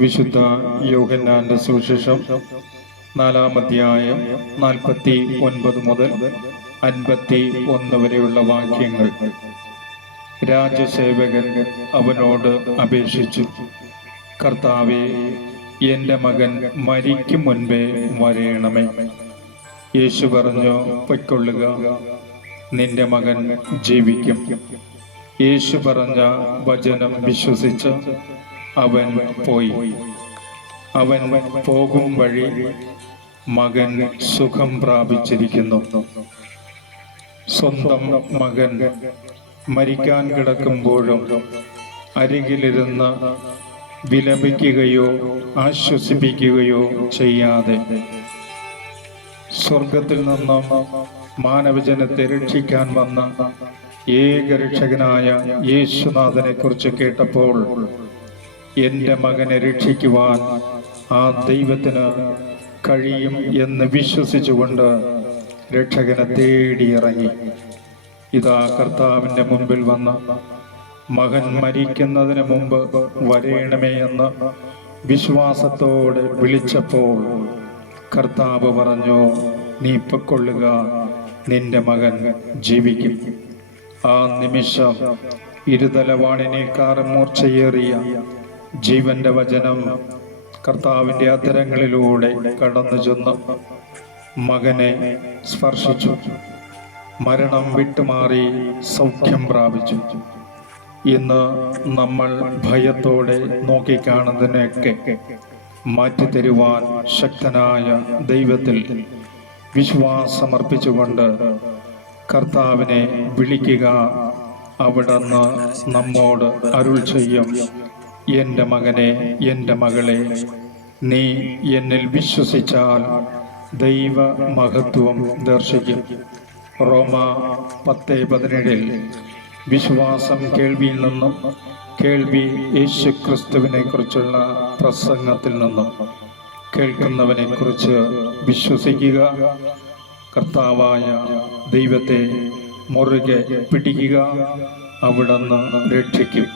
വിശുദ്ധ യോഹന്നാന്റെ സുവിശേഷം 4-ാം അധ്യായം 49 മുതൽ 51 വരെയുള്ള വാക്യങ്ങൾ. രാജസേവകൻ അവനോട് അപേക്ഷിച്ചു, കർത്താവേ, എൻ്റെ മകൻ മരിക്കും മുൻപേ വരേണമേ. യേശു പറഞ്ഞു, പൊയ്ക്കൊള്ളുക, നിന്റെ മകൻ ജീവിക്കും. യേശു പറഞ്ഞ വചനം വിശ്വസിച്ച് അവൻ പോയി. അവൻ പോകും വഴി മകൻ സുഖം പ്രാപിച്ചിരിക്കുന്നു. സ്വന്തം മകൻ മരിക്കാൻ കിടക്കുമ്പോഴും അരികിലിരുന്ന് വിലപിക്കുകയോ ആശ്വസിപ്പിക്കുകയോ ചെയ്യാതെ സ്വർഗത്തിൽ നിന്നും മാനവജനത്തെ രക്ഷിക്കാൻ വന്ന ഏകരക്ഷകനായ യേശുനാഥനെ കുറിച്ച് കേട്ടപ്പോൾ എൻ്റെ മകനെ രക്ഷിക്കുവാൻ ആ ദൈവത്തിന് കഴിയും എന്ന് വിശ്വസിച്ചുകൊണ്ട് രക്ഷകനെ തേടിയിറങ്ങി. ഇതാ കർത്താവിൻ്റെ മുൻപിൽ വന്ന മകൻ മരിക്കുന്നതിന് മുമ്പ് വരേണമേ എന്ന് വിശ്വാസത്തോടെ വിളിച്ചപ്പോൾ കർത്താവ് പറഞ്ഞു, നീ പൊയ്ക്കൊള്ളുക, നിന്റെ മകൻ ജീവിക്കും. ആ നിമിഷം ഇരുതലവാണിനേക്കാൾ മൂർച്ചയേറിയ ജീവന്റെ വചനം കർത്താവിൻ്റെ അധരങ്ങളിലൂടെ കടന്നു ചെന്ന് മകനെ സ്പർശിച്ചു. മരണം വിട്ടുമാറി സൗഖ്യം പ്രാപിച്ചു. ഇന്ന് നമ്മൾ ഭയത്തോടെ നോക്കിക്കാണുന്നതിനൊക്കെ മാറ്റിത്തരുവാൻ ശക്തനായ ദൈവത്തിൽ വിശ്വാസമർപ്പിച്ചുകൊണ്ട് കർത്താവിനെ വിളിക്കുക. അവിടുന്ന് നമ്മോട് അരുൾ ചെയ്യും, എൻ്റെ മകനെ, എൻ്റെ മകളെ, നീ എന്നിൽ വിശ്വസിച്ചാൽ ദൈവ മഹത്വം ദർശിക്കും. റോമ 10:17 വിശ്വാസം കേൾവിയിൽ നിന്നും, കേൾവി യേശു ക്രിസ്തുവിനെ കുറിച്ചുള്ള പ്രസംഗത്തിൽ നിന്നും. കേൾക്കുന്നവനെ കുറിച്ച് വിശ്വസിക്കുക. കർത്താവായ ദൈവത്തെ മുറുകെ പിടിക്കുക, അവിടുന്ന് രക്ഷിക്കും.